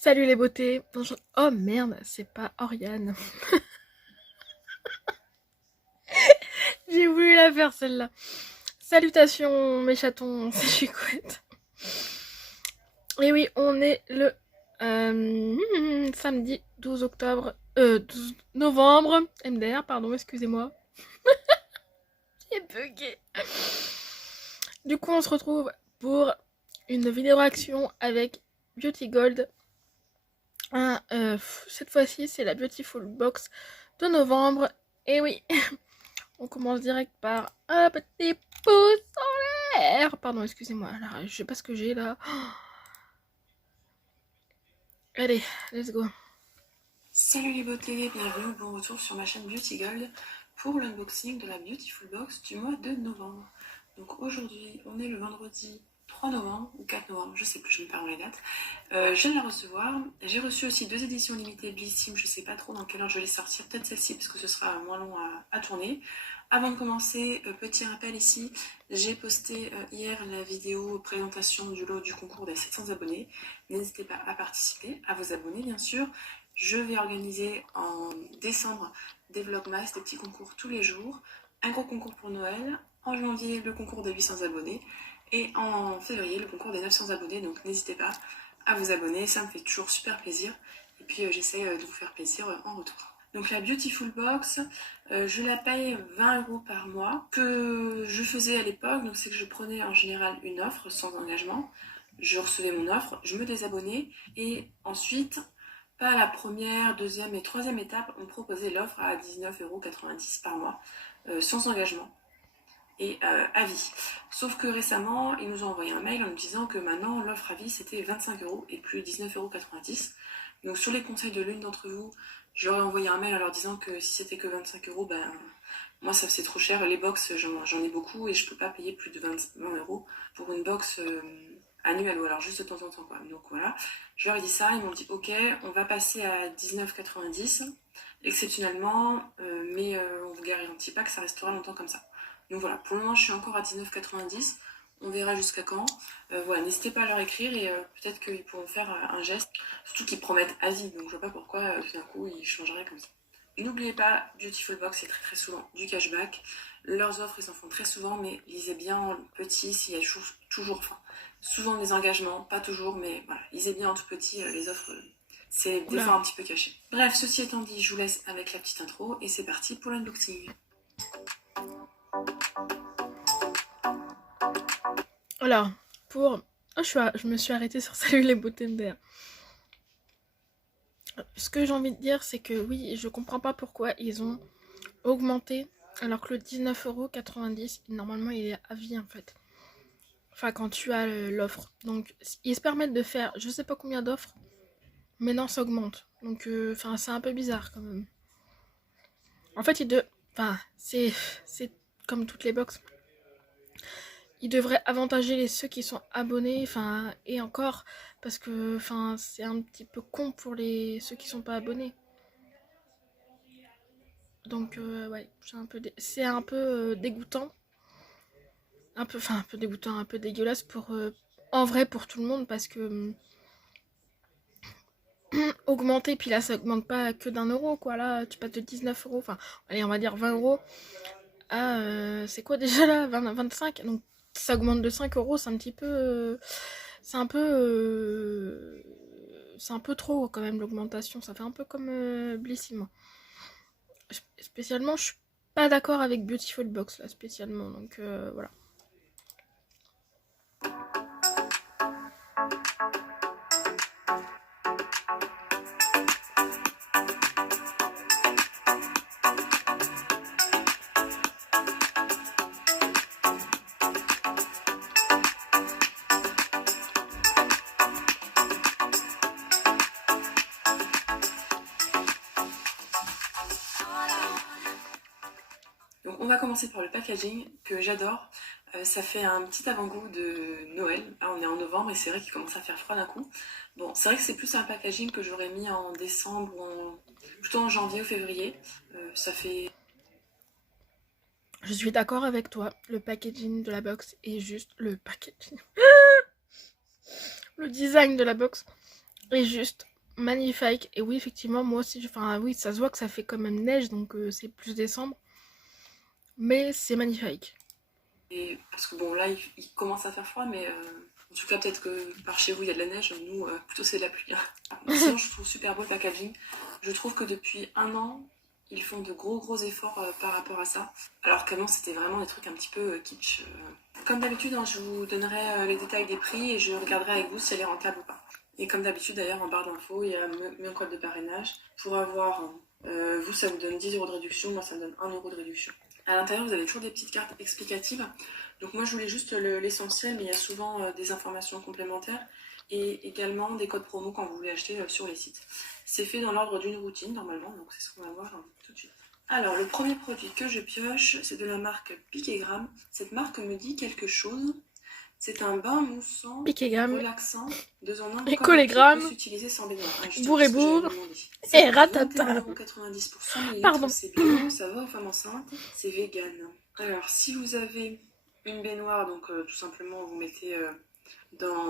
Salut les beautés. Bonjour. Oh merde, c'est pas Oriane. J'ai voulu la faire celle-là. Salutations mes chatons, c'est Chicouette. Et oui, on est le samedi 12 octobre, 12 novembre, MDR, pardon, excusez-moi. J'ai bugué. Du coup, on se retrouve pour une vidéo réaction avec Beauty Gold. Cette fois-ci, c'est la Beautiful Box de novembre. Et oui, on commence direct par un petit pouce en l'air. Pardon, excusez-moi. Alors, je sais pas ce que j'ai là. Allez, let's go. Salut les beautés, bienvenue ou bon retour sur ma chaîne Beauty Gold pour l'unboxing de la Beautiful Box du mois de novembre. Donc aujourd'hui, on est le vendredi 3 novembre ou 4 novembre, je sais plus, je me perds dans les dates. Je viens de la recevoir. J'ai reçu aussi 2 éditions limitées Blissim, je sais pas trop dans quelle heure je vais les sortir, peut-être celle-ci parce que ce sera moins long à tourner. Avant de commencer, petit rappel ici, j'ai posté hier la vidéo présentation du lot du concours des 700 abonnés. N'hésitez pas à participer, à vous abonner bien sûr. Je vais organiser en décembre des vlogmas, des petits concours tous les jours, un gros concours pour Noël, en janvier le concours des 800 abonnés et en février le concours des 900 abonnés, donc n'hésitez pas à vous abonner, ça me fait toujours super plaisir et puis j'essaie de vous faire plaisir en retour. Donc la Beautiful Box, je la paye 20 € par mois. Que je faisais à l'époque, donc c'est que je prenais en général une offre sans engagement, je recevais mon offre, je me désabonnais et ensuite pas la première, deuxième et troisième étape, on proposait l'offre à 19,90 € par mois, sans engagement et à vie. Sauf que récemment, ils nous ont envoyé un mail en nous disant que maintenant, l'offre à vie, c'était 25 € et plus 19,90 €. Donc sur les conseils de l'une d'entre vous, j'aurais envoyé un mail en leur disant que si c'était que 25 €, ben, moi ça faisait trop cher. Les box, j'en ai beaucoup et je peux pas payer plus de 20 € pour une box annuelle ou alors juste de temps en temps, quoi. Donc voilà, je leur ai dit ça, ils m'ont dit ok, on va passer à 19,90 exceptionnellement, mais on vous garantit pas que ça restera longtemps comme ça. Donc voilà, pour le moment je suis encore à 19,90. On verra jusqu'à quand. Voilà, n'hésitez pas à leur écrire et peut-être qu'ils pourront faire un geste. Surtout qu'ils promettent à vie, donc je vois pas pourquoi tout d'un coup ils changeraient comme ça. N'oubliez pas, Beautiful Box c'est très très souvent du cashback. Leurs offres ils en font très souvent, mais lisez bien en petit s'il y a toujours enfin, souvent des engagements, pas toujours, mais voilà, lisez bien en tout petit les offres. C'est des fois Oula. un petit peu caché. Bref, ceci étant dit, je vous laisse avec la petite intro et c'est parti pour l'unboxing. Alors, pour... Oh, je me suis arrêtée sur Salut les beautés MDR. Ce que j'ai envie de dire, c'est que oui, je comprends pas pourquoi ils ont augmenté alors que le 19,90 €, normalement, il est à vie en fait. Enfin, quand tu as l'offre. Donc, ils se permettent de faire je sais pas combien d'offres, mais non, ça augmente. Donc, enfin, c'est un peu bizarre quand même. En fait, enfin, c'est comme toutes les box. Ils devraient avantager ceux qui sont abonnés, enfin, et encore, parce que, enfin, c'est un petit peu con pour ceux qui sont pas abonnés. Donc, ouais, c'est un peu dégoûtant. Un peu dégoûtant, un peu dégueulasse en vrai, pour tout le monde, parce que augmenter, puis là, ça augmente pas que d'1 € quoi. Là, tu passes de 19 €, enfin, allez, on va dire 20 € à, c'est quoi déjà là, 25. Donc, ça augmente de 5 €, c'est un petit peu, c'est un peu trop quand même l'augmentation. Ça fait un peu comme Blissim. Spécialement, je suis pas d'accord avec Beautiful Box là, spécialement. Donc voilà. Donc on va commencer par le packaging que j'adore. Ça fait un petit avant-goût de Noël. Là, on est en novembre et c'est vrai qu'il commence à faire froid d'un coup. Bon, c'est vrai que c'est plus un packaging que j'aurais mis en décembre ou plutôt en janvier ou février. Ça fait... Je suis d'accord avec toi. Le packaging de la box est juste le packaging. Le design de la box est juste magnifique. Et oui, effectivement, moi aussi, enfin oui, ça se voit que ça fait quand même neige, donc c'est plus décembre. Mais c'est magnifique. Et parce que bon, là, il commence à faire froid, mais en tout cas, peut-être que par chez vous, il y a de la neige. Nous, plutôt, c'est de la pluie. Sinon, je trouve super beau le packaging. Je trouve que depuis un an, ils font de gros efforts par rapport à ça. Alors qu'avant, c'était vraiment des trucs un petit peu kitsch. Comme d'habitude, hein, je vous donnerai les détails des prix et je regarderai avec vous si elle est rentable ou pas. Et comme d'habitude, d'ailleurs, en barre d'infos, il y a mon code de parrainage. Pour avoir, vous, ça vous donne 10 € de réduction, moi, ça me donne 1 € de réduction. À l'intérieur, vous avez toujours des petites cartes explicatives. Donc moi, je voulais juste l'essentiel, mais il y a souvent des informations complémentaires et également des codes promo quand vous voulez acheter sur les sites. C'est fait dans l'ordre d'une routine, normalement, donc c'est ce qu'on va voir tout de suite. Alors, le premier produit que je pioche, c'est de la marque Piquegram. Cette marque me dit quelque chose. C'est un bain moussant, Piquegram, relaxant, 2 en 1, comme qui écolégramme, peut s'utiliser sans baignoire. Ah, bourre et ce que j'allais bourre, vous demander. et Ça coûte ratata. 21,90 € pour 100 ml, Pardon. c'est bio, ça va aux femmes enceintes, c'est vegan. Alors, si vous avez une baignoire, donc tout simplement vous mettez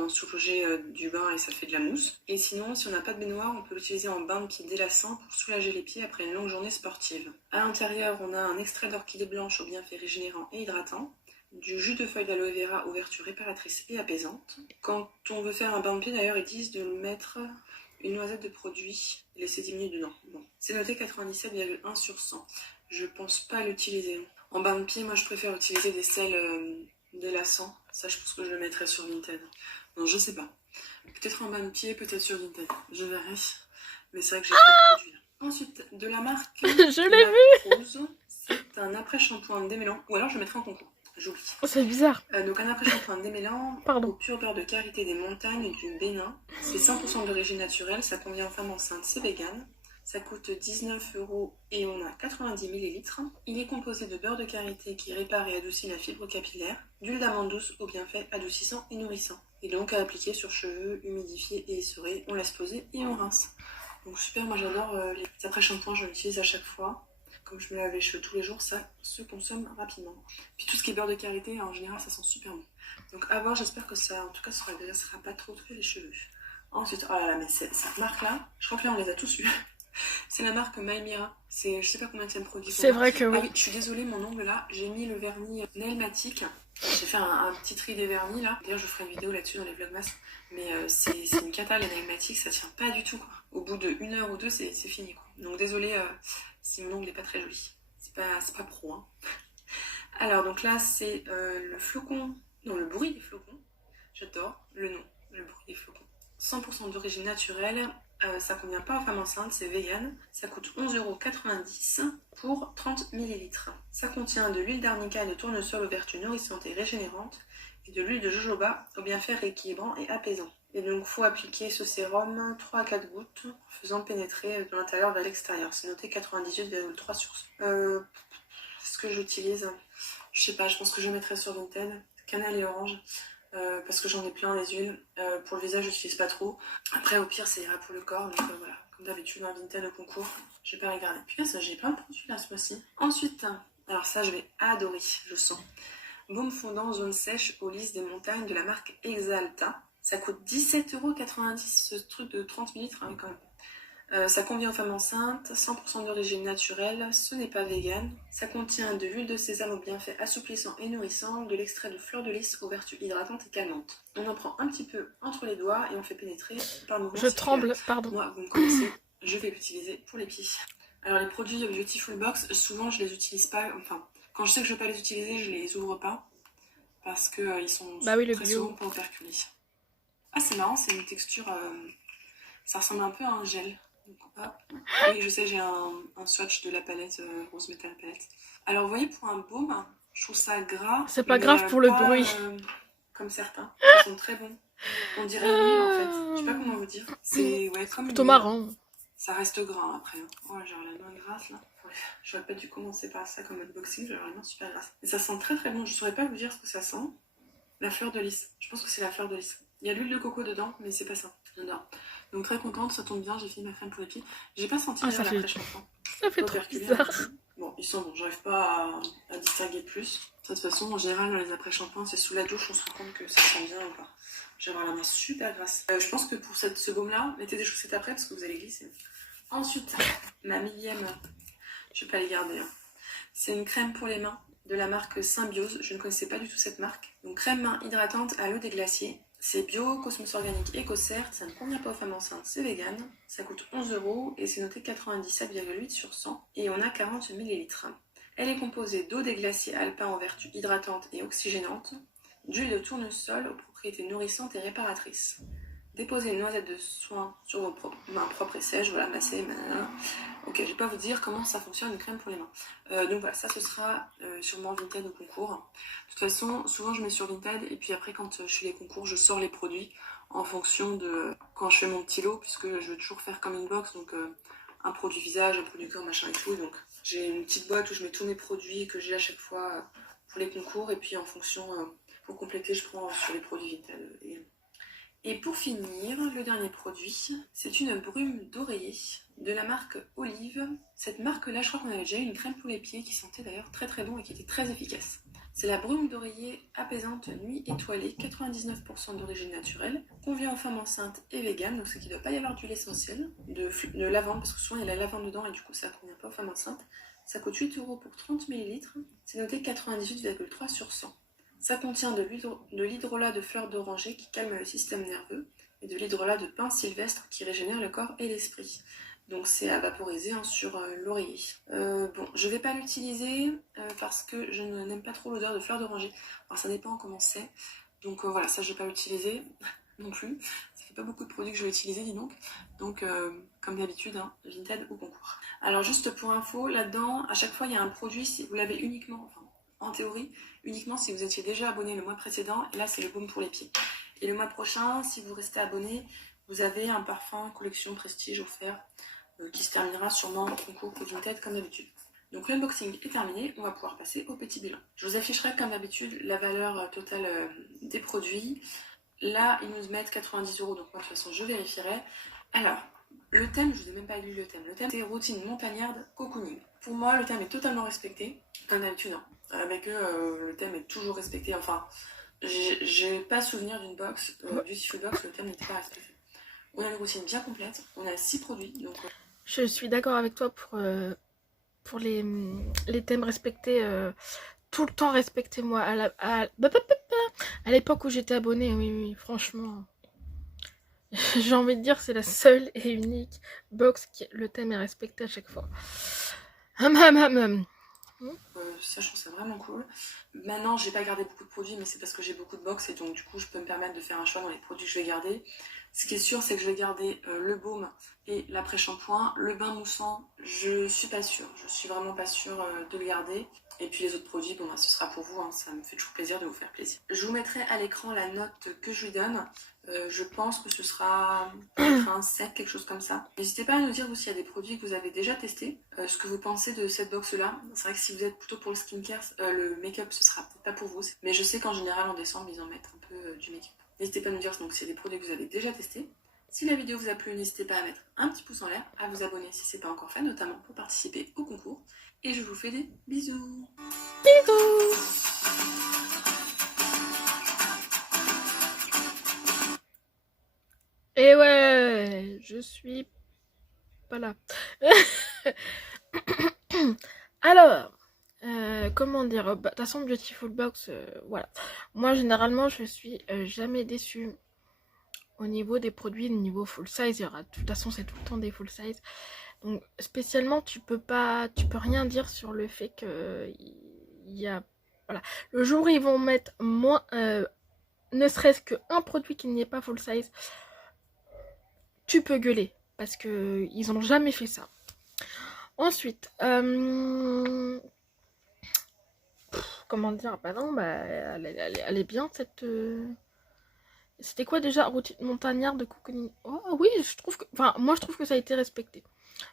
sur le jet du bain et ça fait de la mousse. Et sinon, si on n'a pas de baignoire, on peut l'utiliser en bain de pied délassant pour soulager les pieds après une longue journée sportive. À l'intérieur, on a un extrait d'orchidée blanche aux bienfaits régénérants et hydratants, du jus de feuilles d'aloe vera aux vertus réparatrices et apaisantes. Quand on veut faire un bain de pied, d'ailleurs, ils disent de mettre une noisette de produit, laisser 10 minutes dedans. Bon. C'est noté 97,1 sur 100. Je pense pas l'utiliser. En bain de pied, moi, je préfère utiliser des sels délassants. Ça, je pense que je le mettrai sur Vinted. Non, je sais pas. Peut-être en bain de pied, peut-être sur Vinted. Je verrai. Mais c'est vrai que j'ai trop de produits là. Ensuite, de la marque Je l'ai vu. Rose, c'est un après-shampoing démêlant. Ou alors je le mettrai en concours. J'oublie. C'est bizarre. Donc un après-shampoing démêlant Pardon. au pur beurre de karité des montagnes du Bénin. C'est 100% d'origine naturelle, ça convient aux femmes enceintes, c'est vegan. Ça coûte 19 € et on a 90 ml. Il est composé de beurre de karité qui répare et adoucit la fibre capillaire, d'huile d'amande douce aux bienfaits adoucissants et nourrissants. Et donc à appliquer sur cheveux humidifiés et essorés, on laisse poser et on rince. Donc super, moi j'adore les après-shampoings, je l'utilise à chaque fois. Comme je me lave les cheveux tous les jours, ça se consomme rapidement. Puis tout ce qui est beurre de karité, en général, ça sent super bon. Donc à voir, j'espère que ça, en tout cas, ça sera pas trop touché les cheveux. Ensuite, oh là là, mais cette marque-là, je crois que là, on les a tous eus. C'est la marque Maïmira. C'est, je sais pas combien de produits. C'est vrai que oui. Ah oui, je suis désolée, mon ongle là, j'ai mis le vernis Nailmatic. J'ai fait un petit tri des vernis là. D'ailleurs, je ferai une vidéo là-dessus dans les vlogmas. Mais c'est une cata, les Nailmatic, ça tient pas du tout quoi. Au bout de 1 heure ou 2, c'est fini quoi. Donc désolée si mon ongle n'est pas très joli. C'est pas pro. Hein. Alors, donc là, c'est le flocon. Non, le bruit des flocons. J'adore le nom, le bruit des flocons. 100% d'origine naturelle. Ça convient pas aux femmes enceintes, c'est vegan. Ça coûte 11,90 € pour 30 ml. Ça contient de l'huile d'arnica et de tournesol aux vertus nourrissantes et régénérantes et de l'huile de jojoba aux bienfaits rééquilibrants et apaisants. Et donc, il faut appliquer ce sérum 3 à 4 gouttes en faisant pénétrer de l'intérieur vers l'extérieur. C'est noté 98,3 sur 100. Ce que j'utilise, je sais pas, je pense que je mettrai sur Vinted. Cannelle et orange. Parce que j'en ai plein les huiles. Pour le visage, je n'utilise pas trop. Après, au pire, ça ira pour le corps. Donc voilà, comme d'habitude, un Vinted au concours. Je vais pas regarder. Puis ça, j'ai plein de produits là ce mois-ci. Ensuite, alors ça, je vais adorer, je sens. Baume fondant zone sèche aux lys des montagnes de la marque Exalta. Ça coûte 17,90 € ce truc de 30 ml hein, quand même. Ça convient aux femmes enceintes, 100% d'origine naturelle, ce n'est pas vegan. Ça contient de l'huile de sésame aux bienfaits assouplissants et nourrissants, de l'extrait de fleur de lys aux vertus hydratantes et calmantes. On en prend un petit peu entre les doigts et on fait pénétrer par le mouvement Je tremble, pardon. Moi, vous me connaissez, je vais l'utiliser pour les pieds. Alors les produits Beautiful Box, souvent je les utilise pas, enfin, quand je sais que je vais pas les utiliser, je les ouvre pas, parce que ils sont très souvent pas operculés. Ah c'est marrant, c'est une texture, ça ressemble un peu à un gel. Donc, hop. Oui, je sais, j'ai un swatch de la palette Rose Metal Palette. Alors, vous voyez, pour un baume, je trouve ça gras. C'est pas grave pour le bruit. Comme certains. Ils sont très bons. On dirait l'huile, en fait. Je sais pas comment vous dire. C'est comme plutôt marrant. Ça reste gras après. Oh, j'ai la main grasse là. Ouais. J'aurais pas dû commencer par ça comme unboxing. J'aurais la main super grasse. Et ça sent très très bon. Je saurais pas vous dire ce que ça sent. La fleur de lys. Je pense que c'est la fleur de lys. Il y a l'huile de coco dedans, mais c'est pas ça. J'adore. Donc très contente, ça tombe bien, j'ai fini ma crème pour les pieds. J'ai pas senti ça fait shampoing. Ça fait trop bizarre. Bon, ils sont bons, j'arrive pas à distinguer plus. De toute façon, en général, les après-shampoings, c'est sous la douche, on se rend compte que ça sent bien ou pas. J'ai avoir la main super grasse. Je pense que pour ce baume-là, mettez des chaussettes après parce que vous allez glisser. Ensuite, ma millième, je vais pas les garder. Hein. C'est une crème pour les mains de la marque Symbiose. Je ne connaissais pas du tout cette marque. Donc crème main hydratante à l'eau des glaciers. C'est bio, cosmos organique, éco-cert. Ça ne convient pas aux femmes enceintes, c'est vegan. Ça coûte 11 € et c'est noté 97,8 sur 100. Et on a 40 ml. Elle est composée d'eau des glaciers alpins aux vertus hydratantes et oxygénantes, d'huile de tournesol aux propriétés nourrissantes et réparatrices. Déposez une noisette de soin sur vos mains propres et sèches, voilà, masser, manana. Ok, je vais pas vous dire comment ça fonctionne une crème pour les mains. Donc voilà, ça ce sera sûrement Vinted au concours. De toute façon, souvent je mets sur Vinted et puis après quand je fais les concours, je sors les produits en fonction de quand je fais mon petit lot, puisque je veux toujours faire comme une box, donc un produit visage, un produit corps, machin et tout. Donc j'ai une petite boîte où je mets tous mes produits que j'ai à chaque fois pour les concours et puis en fonction, pour compléter, je prends sur les produits Vinted également. Et pour finir, le dernier produit, c'est une brume d'oreiller de la marque Olive. Cette marque-là, je crois qu'on avait déjà eu une crème pour les pieds qui sentait d'ailleurs très très bon et qui était très efficace. C'est la brume d'oreiller apaisante nuit étoilée, 99% d'origine naturelle, convient aux femmes enceintes et véganes, donc c'est qu'il ne doit pas y avoir d'huile essentielle, de lavande, parce que souvent il y a la lavande dedans et du coup ça ne convient pas aux femmes enceintes. Ça coûte 8 € pour 30 ml, c'est noté 98,3 sur 100. Ça contient de l'hydrolat de fleurs d'oranger qui calme le système nerveux et de l'hydrolat de pin sylvestre qui régénère le corps et l'esprit. Donc c'est à vaporiser sur l'oreiller. Bon, je vais pas l'utiliser parce que je n'aime pas trop l'odeur de fleurs d'oranger. Alors ça dépend comment c'est. Donc voilà, ça je vais pas l'utiliser non plus. Ça fait pas beaucoup de produits que je vais utiliser, dis donc. Donc comme d'habitude, hein, Vinted ou concours. Alors juste pour info, là-dedans, à chaque fois il y a un produit, si vous l'avez uniquement, enfin en théorie, uniquement si vous étiez déjà abonné le mois précédent, et là c'est le baume pour les pieds. Et le mois prochain, si vous restez abonné, vous avez un parfum collection prestige offert qui se terminera sûrement au concours pour Vinted comme d'habitude. Donc l'unboxing est terminé, on va pouvoir passer au petit bilan. Je vous afficherai comme d'habitude la valeur totale des produits. Là, ils nous mettent 90 €, donc moi de toute façon je vérifierai. Alors, le thème, je vous ai même pas lu le thème. Le thème, c'est routine montagnarde cocooning. Pour moi, le thème est totalement respecté, comme d'habitude. Hein. Avec eux, le thème est toujours respecté. Enfin, j'ai pas souvenir d'une box, Beautiful Box, le thème n'était pas respecté. On a une routine bien complète, on a 6 produits. Donc, Je suis d'accord avec toi pour les thèmes respectés. Tout le temps respectés, moi. À l'époque où j'étais abonnée, oui, franchement. J'ai envie de dire c'est la seule et unique box qui le thème est respecté à chaque fois. ça je trouve ça vraiment cool. Maintenant j'ai pas gardé beaucoup de produits mais c'est parce que j'ai beaucoup de box et donc du coup je peux me permettre de faire un choix dans les produits que je vais garder. Ce qui est sûr c'est que je vais garder le baume et l'après-shampoing. Le bain moussant je suis pas sûre, je suis vraiment pas sûre de le garder. Et puis les autres produits, bon, ce sera pour vous, hein, ça me fait toujours plaisir de vous faire plaisir. Je vous mettrai à l'écran la note que je lui donne. Je pense que ce sera peut-être un 7, quelque chose comme ça. N'hésitez pas à nous dire vous s'il y a des produits que vous avez déjà testés, ce que vous pensez de cette box-là. C'est vrai que si vous êtes plutôt pour le skincare, le make-up, ce sera peut-être pas pour vous. Mais je sais qu'en général, en décembre, ils en mettent un peu du make-up. N'hésitez pas à nous dire donc, s'il y a des produits que vous avez déjà testés. Si la vidéo vous a plu, n'hésitez pas à mettre un petit pouce en l'air, à vous abonner si ce n'est pas encore fait, notamment pour participer au concours. Et je vous fais des bisous. Bisous. Et ouais, je suis pas là. Alors, comment dire, de toute façon, Beautiful Box, voilà. Moi, généralement, je suis jamais déçue au niveau des produits, au niveau full size. De toute façon, c'est tout le temps des full size. Donc, spécialement, tu peux rien dire sur le fait que il y a, voilà. Le jour où ils vont mettre moins, ne serait-ce qu'un produit qui n'est pas full size, tu peux gueuler parce que ils ont jamais fait ça. Ensuite, comment dire, bah non, bah elle est bien cette. C'était quoi déjà, routine montagnarde de cocooning? Oh oui, je trouve que, enfin moi je trouve que ça a été respecté.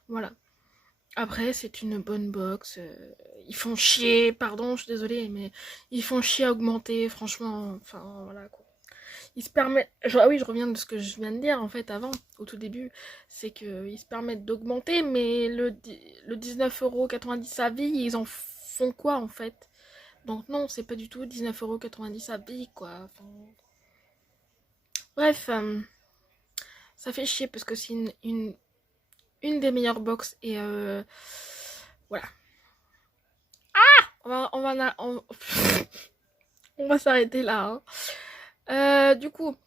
Voilà. Après, c'est une bonne box. Ils font chier, pardon, je suis désolée, mais ils font chier à augmenter, franchement. Enfin, voilà quoi. ils se permettent... Ah oui, je reviens de ce que je viens de dire, en fait, avant, au tout début. C'est qu'ils se permettent d'augmenter, mais le 19,90€ à vie, ils en font quoi, en fait? Donc non, c'est pas du tout 19,90€ à vie, quoi. Enfin, bref, ça fait chier, parce que c'est une des meilleures box, et voilà. On va s'arrêter là, hein. Du coup,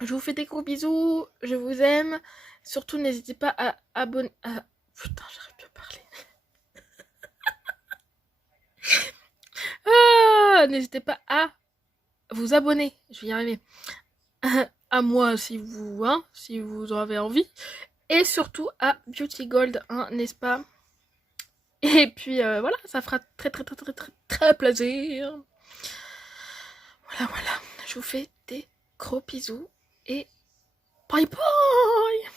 je vous fais des gros bisous, je vous aime. Surtout, n'hésitez pas à abonner... Putain, j'arrive plus à parler. N'hésitez pas à vous abonner, je vais y arriver. À moi, si vous en avez envie. Et surtout à Beauty Gold, hein, n'est-ce pas? Et puis, voilà, ça fera très, très, très, très, très, très plaisir. Voilà. Je vous fais des gros bisous. Et bye bye!